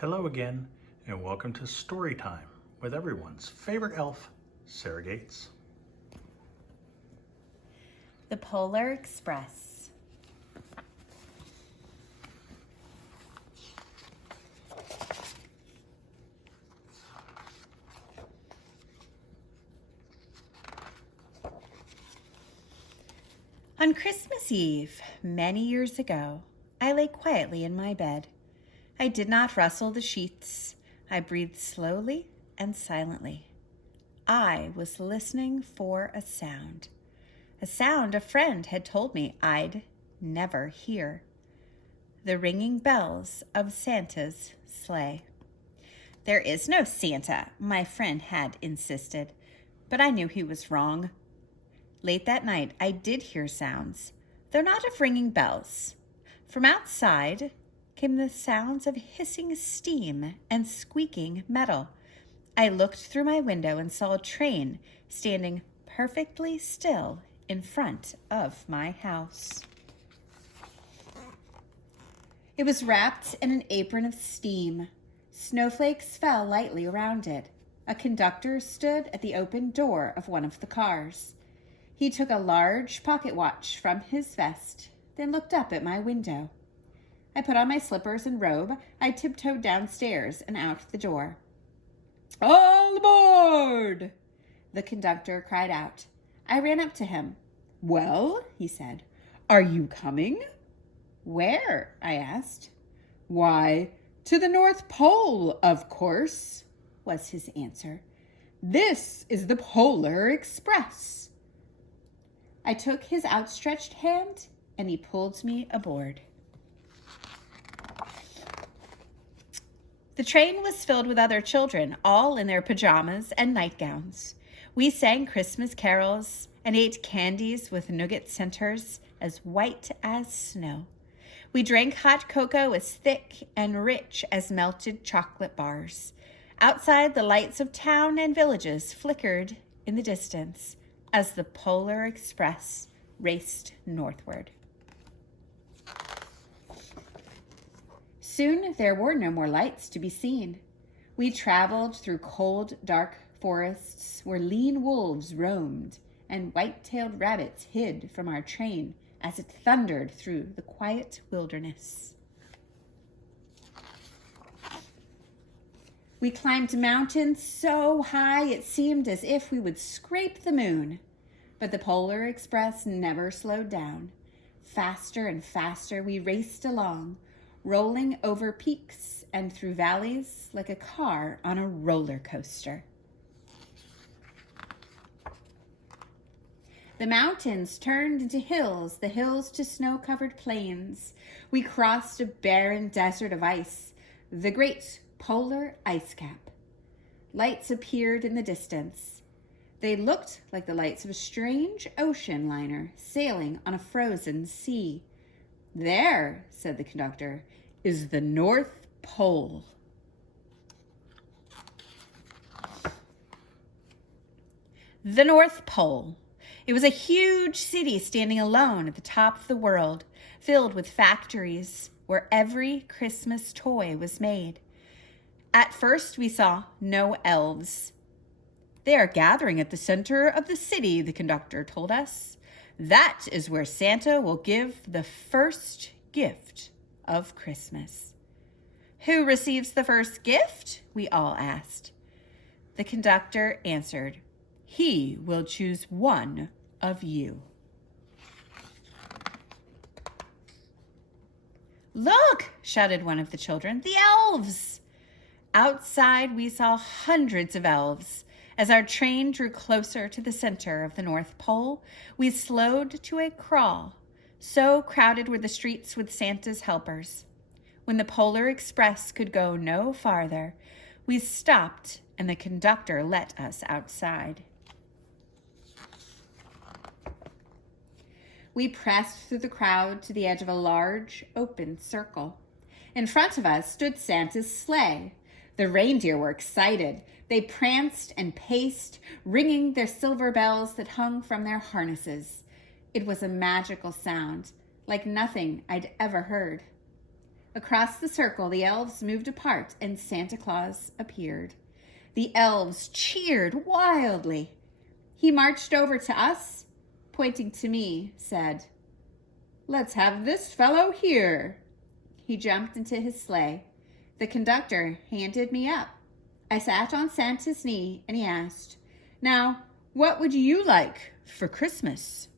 Hello again, and welcome to Storytime with everyone's favorite elf, Sarah Gates. The Polar Express. On Christmas Eve, many years ago, I lay quietly in my bed. I did not rustle the sheets. I breathed slowly and silently. I was listening for a sound a friend had told me I'd never hear. The ringing bells of Santa's sleigh. There is no Santa, my friend had insisted, but I knew he was wrong. Late that night, I did hear sounds, though not of ringing bells. From outside came the sounds of hissing steam and squeaking metal. I looked through my window and saw a train standing perfectly still in front of my house. It was wrapped in an apron of steam. Snowflakes fell lightly around it. A conductor stood at the open door of one of the cars. He took a large pocket watch from his vest, then looked up at my window. I put on my slippers and robe. I tiptoed downstairs and out the door. "All aboard!" the conductor cried out. I ran up to him. "Well," he said, "are you coming?" "Where?" I asked. "Why, to the North Pole, of course," was his answer. "This is the Polar Express." I took his outstretched hand, and he pulled me aboard. The train was filled with other children, all in their pajamas and nightgowns. We sang Christmas carols and ate candies with nougat centers as white as snow. We drank hot cocoa as thick and rich as melted chocolate bars. Outside, the lights of town and villages flickered in the distance as the Polar Express raced northward. Soon there were no more lights to be seen. We traveled through cold, dark forests where lean wolves roamed and white-tailed rabbits hid from our train as it thundered through the quiet wilderness. We climbed mountains so high it seemed as if we would scrape the moon. But the Polar Express never slowed down. Faster and faster we raced along, rolling over peaks and through valleys like a car on a roller coaster. The mountains turned into hills, the hills to snow-covered plains. We crossed a barren desert of ice, the great polar ice cap. Lights appeared in the distance. They looked like the lights of a strange ocean liner sailing on a frozen sea. "There," said the conductor, "is the North Pole." The North Pole. It was a huge city standing alone at the top of the world, filled with factories where every Christmas toy was made. At first, we saw no elves. "They are gathering at the center of the city," the conductor told us. "That is where Santa will give the first gift of Christmas." "Who receives the first gift?" we all asked. The conductor answered, "He will choose one of you." "Look!" shouted one of the children. "The elves!" Outside, we saw hundreds of elves. As our train drew closer to the center of the North Pole, we slowed to a crawl. So crowded were the streets with Santa's helpers. When the Polar Express could go no farther, we stopped and the conductor let us outside. We pressed through the crowd to the edge of a large, open circle. In front of us stood Santa's sleigh. The reindeer were excited. They pranced and paced, ringing their silver bells that hung from their harnesses. It was a magical sound, like nothing I'd ever heard. A Across the circle, the elves moved apart and Santa Claus appeared. The elves cheered wildly. He marched over to us, pointing to me, said, "Let's have this fellow here." He jumped into his sleigh. The conductor handed me up. I sat on Santa's knee and he asked, "Now, what would you like for Christmas?"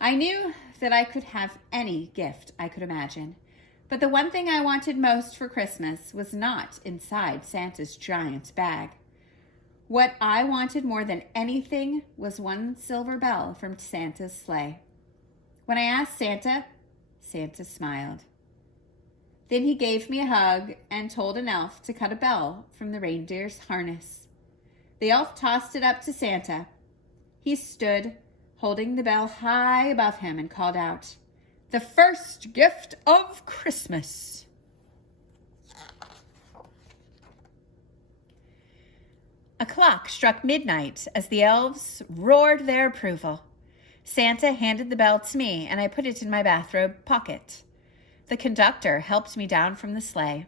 I knew that I could have any gift I could imagine, but the one thing I wanted most for Christmas was not inside Santa's giant bag. What I wanted more than anything was one silver bell from Santa's sleigh. When I asked Santa, Santa smiled. Then he gave me a hug and told an elf to cut a bell from the reindeer's harness. The elf tossed it up to Santa. He stood, holding the bell high above him, and called out, "The first gift of Christmas." A clock struck midnight as the elves roared their approval. Santa handed the bell to me, and I put it in my bathrobe pocket. The conductor helped me down from the sleigh.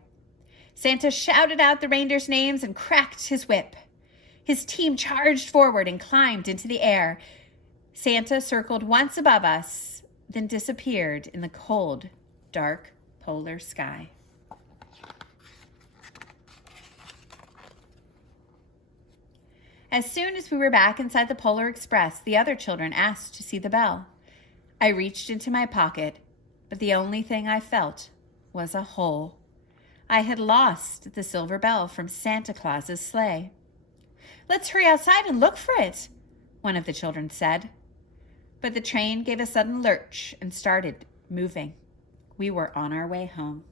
Santa shouted out the reindeers' names and cracked his whip. His team charged forward and climbed into the air. Santa circled once above us, then disappeared in the cold, dark polar sky. As soon as we were back inside the Polar Express, the other children asked to see the bell. I reached into my pocket, but the only thing I felt was a hole. I had lost the silver bell from Santa Claus's sleigh. "Let's hurry outside and look for it," one of the children said. But the train gave a sudden lurch and started moving. We were on our way home.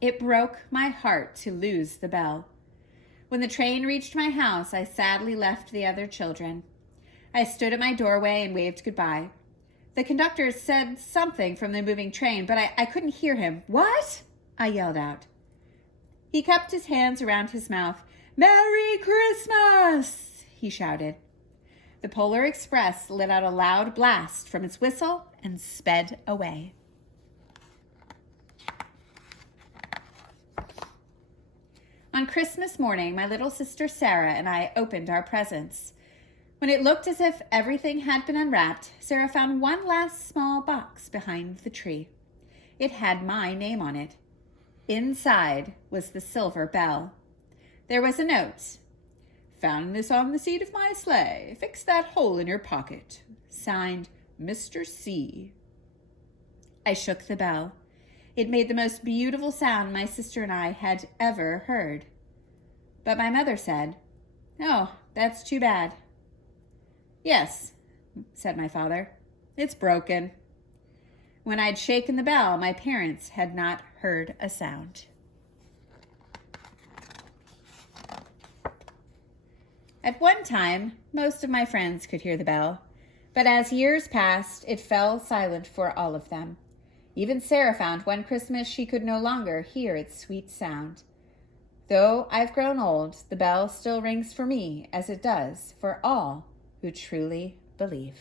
It broke my heart to lose the bell. When the train reached my house, I sadly left the other children. I stood at my doorway and waved goodbye. The conductor said something from the moving train, but I couldn't hear him. "What?" I yelled out. He cupped his hands around his mouth. "Merry Christmas!" he shouted. The Polar Express let out a loud blast from its whistle and sped away. On Christmas morning, my little sister Sarah and I opened our presents. When it looked as if everything had been unwrapped, Sarah found one last small box behind the tree. It had my name on it. Inside was the silver bell. There was a note. "Found this on the seat of my sleigh. Fix that hole in your pocket. Signed, Mr. C." I shook the bell. It made the most beautiful sound my sister and I had ever heard. But my mother said, "Oh, that's too bad." "Yes," said my father, "it's broken." When I'd shaken the bell, my parents had not heard a sound. At one time, most of my friends could hear the bell, but as years passed, it fell silent for all of them. Even Sarah found one Christmas she could no longer hear its sweet sound. Though I've grown old, the bell still rings for me as it does for all who truly believe.